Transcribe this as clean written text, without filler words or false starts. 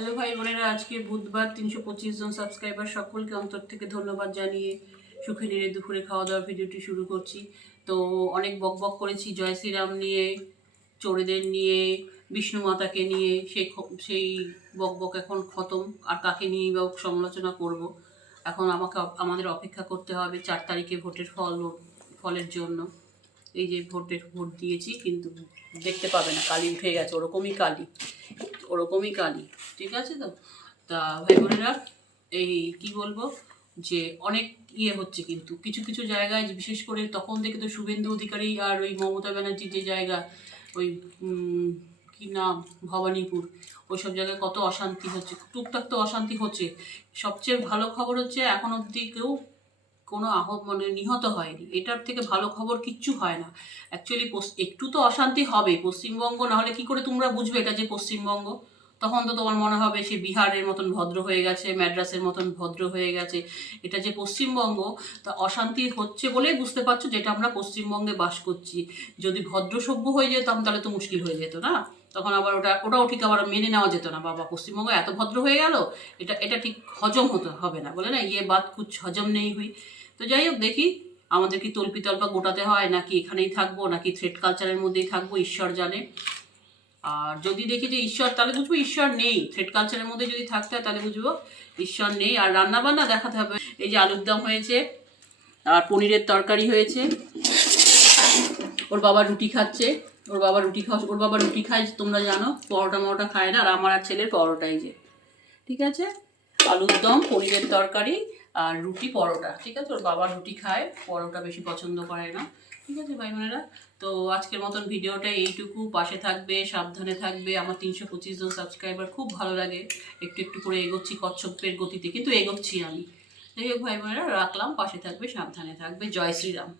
Hello ভাই বোনেরা, আজকে বুধবার 325 জন সাবস্ক্রাইবার সকলকে অন্তর থেকে ধন্যবাদ জানিয়ে সুখে নিয়ে দুপুরে খাওয়া দাওয়ার ভিডিওটি শুরু করছি। তো অনেক বক বক করেছি জয় শ্রীরাম নিয়ে, চোরেদের নিয়ে, বিষ্ণু মাতাকে নিয়ে। সেই বক বক এখন খতম। আর কাকে নিয়ে বা সমালোচনা করব? এখন আমাদের অপেক্ষা করতে হবে 4 তারিখে ফলের জন্য। এই যে ভোট দিয়েছি, কিন্তু দেখতে পাবে না, কালি উঠে গেছে, ওরকমই কালি। ঠিক আছে তো? তা ভাই বোনেরা, এই কি বলবো, যে অনেক হচ্ছে, কিন্তু কিছু কিছু জায়গায় বিশেষ করে তখন থেকে তো শুভেন্দু অধিকারী আর ওই মমতা ব্যানার্জির যে জায়গা, ওই কি নাম, ভবানীপুর, ওইসব জায়গায় কত অশান্তি হচ্ছে, টুকটাক তো অশান্তি হচ্ছে। সবচেয়ে ভালো খবর হচ্ছে এখন অবধি কেউ কোনো নিহত হয়নি। এটার থেকে ভালো খবর কিচ্ছু হয় না। অ্যাকচুয়ালি একটু তো অশান্তি হবে পশ্চিমবঙ্গ, নাহলে কি করে তোমরা বুঝবে এটা যে পশ্চিমবঙ্গ? তখন তো তোমার মনে হবে সে বিহারের মতন ভদ্র হয়ে গেছে, ম্যাড্রাসের মতন ভদ্র হয়ে গেছে। এটা যে পশ্চিমবঙ্গ, তা অশান্তি হচ্ছে বলেই বুঝতে পারছো যেটা আমরা পশ্চিমবঙ্গে বাস করছি। যদি ভদ্র সভ্য হয়ে যেতাম তাহলে তো মুশকিল হয়ে যেত না? তখন আবার ওটাও ঠিক আবার মেনে নেওয়া যেত না, বাবা পশ্চিমবঙ্গ এত ভদ্র হয়ে গেল, এটা ঠিক হজম হবে না, বলে না ইয়ে বাত কুছ হজম নেই হুই। তো যাই হোক, দেখি আমাদের কি তল্পা গোটাতে হয়, নাকি এখানেই থাকবো, নাকি থ্রেড কালচারের মধ্যেই থাকবো, ঈশ্বর জানে। আর যদি দেখি যে ঈশ্বর, তাহলে বুঝবো ঈশ্বর নেই। থ্রেড কালচারের মধ্যে যদি থাকতে হয় তাহলে বুঝবো ঈশ্বর নেই। আর রান্না বান্না দেখাতে হবে। এই যে আলুর দম হয়েছে, আর পনিরের তরকারি হয়েছে। ওর বাবা রুটি খাচ্ছে। ওর বাবা রুটি খায়, তোমরা জানো, পরোটা খায় না। আর আমার আর ছেলের পরোটাই যে, ঠিক আছে, আলুর দম, পনিরের তরকারি আর রুটি, পরোটা। ঠিক আছে, ওর বাবা রুটি খায়, পরোটা বেশি পছন্দ করে না। ঠিক আছে ভাই বোনেরা, তো আজকের মতন ভিডিওটা এইটুকু। পাশে থাকবে, সাবধানে থাকবে। আমার 325 জন সাবস্ক্রাইবার, খুব ভালো লাগে। একটু একটু করে এগোচ্ছি কচ্ছপের গতিতে, কিন্তু এগোচ্ছি আমি। যাই হোক ভাই বোনেরা, রাখলাম। পাশে থাকবে, সাবধানে থাকবে। জয় শ্রীরাম।